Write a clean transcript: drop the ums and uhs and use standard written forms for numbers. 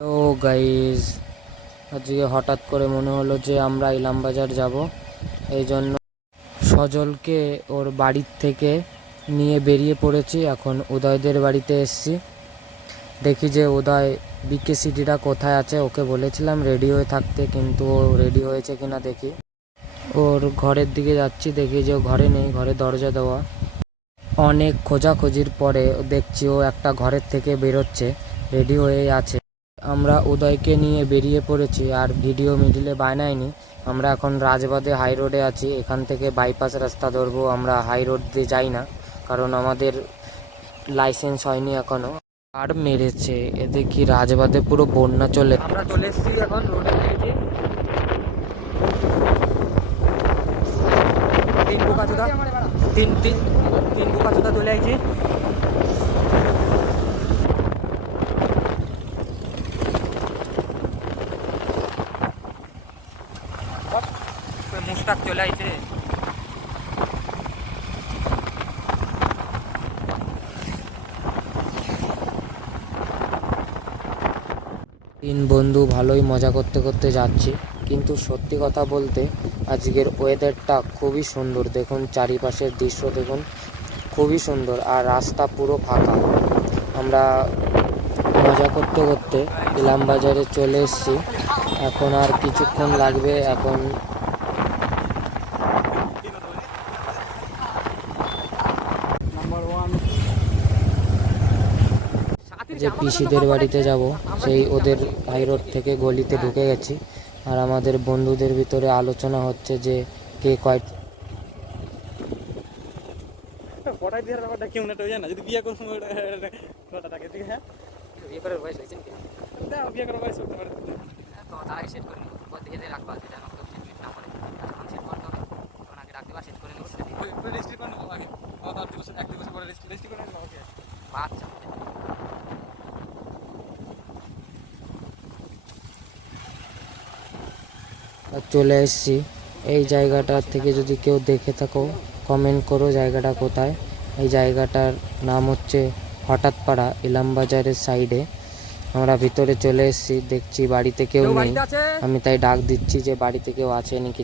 তো গাইজ, আজকে হঠাৎ করে মনে হলো যে আমরা ইলামবাজার যাব। এই জন্য সজলকে ওর বাড়ির থেকে নিয়ে বেরিয়ে পড়েছি। এখন উদয়দের বাড়িতে এসেছি। দেখি যে উদয় বিকে সিটিটা কোথায় আছে। ওকে বলেছিলাম রেডি হয়ে থাকতে, কিন্তু ও রেডি হয়েছে কিনা দেখি। ওর ঘরের দিকে যাচ্ছি, দেখি যে ও ঘরে নেই, ঘরে দরজা দেওয়া। অনেক খোঁজাখুঁজির পরে দেখছি ও একটা ঘরের থেকে বেরোচ্ছে, রেডি হয়েই আছে। আমরা উদয়কে নিয়ে বেরিয়ে পড়েছি, আর ভিডিও মিডিলে বানাইনি। আমরা এখন রাজবাঁধে হাই রোডে আছি। এখান থেকে বাইপাস রাস্তা ধরবো, আমরা হাই রোড দিয়ে যাই না, কারণ আমাদের লাইসেন্স হয়নি এখনো। আর মেরেছে এ দেখি, রাজবাঁধে পুরো বন্যা আমরা চলে এসেছি এখন রোডে দেখি। তিন বোকা চোদা চলে আইছি। মুস্তাক চলে আইছে। তিন বন্ধু ভালোই মজা করতে করতে যাচ্ছি, কিন্তু সত্যি কথা বলতে আজকের ওয়েদারটা খুবই সুন্দর। দেখুন চারিপাশের দৃশ্য দেখুন, খুবই সুন্দর, আর রাস্তা পুরো ফাঁকা। আমরা মজা করতে করতে ইলামবাজারে চলে এসেছি। এখন আর কিছুক্ষণ লাগবে। এখন যে পিসিদের বাড়িতে যাব, সেই ওদের হাই রোড থেকে গলিতে ঢুকে গেছি। আর আমাদের বন্ধুদের ভিতরে আলোচনা হচ্ছে যে কে কয় পটাই দেওয়ার ব্যাপারটা কেউ না না, যদি বিয়ে করবো ওটাকে ঠিক। হ্যাঁ, বিয়ে করার বয়স হয়েছে নাকি? বিয়ে করার বয়স করতে পারে তো তারাই সেট করে নেবো, দেখে দিয়ে রাখবা, যেটা নতুন সেট না করে যখন সেট করতে হবে তখন আগে রাখতে বা সেট করে নেবো। রেজিস্ট্রি করে নেবো আগে, তার 2 বছর 1 বছর পরে রেজিস্ট্রি করে নেবো। ওকে, আচ্ছা। চলে এসেছি। এই জায়গাটার থেকে যদি কেউ দেখে থাকো কমেন্ট করো জায়গাটা কোথায়। এই জায়গাটার নাম হচ্ছে হঠাৎপাড়া, ইলামবাজারের সাইডে। আমরা ভিতরে চলে এসেছি, দেখছি বাড়িতে কেউ নেই। আমি তাই ডাক দিচ্ছি যে বাড়িতে কেউ আছে নাকি।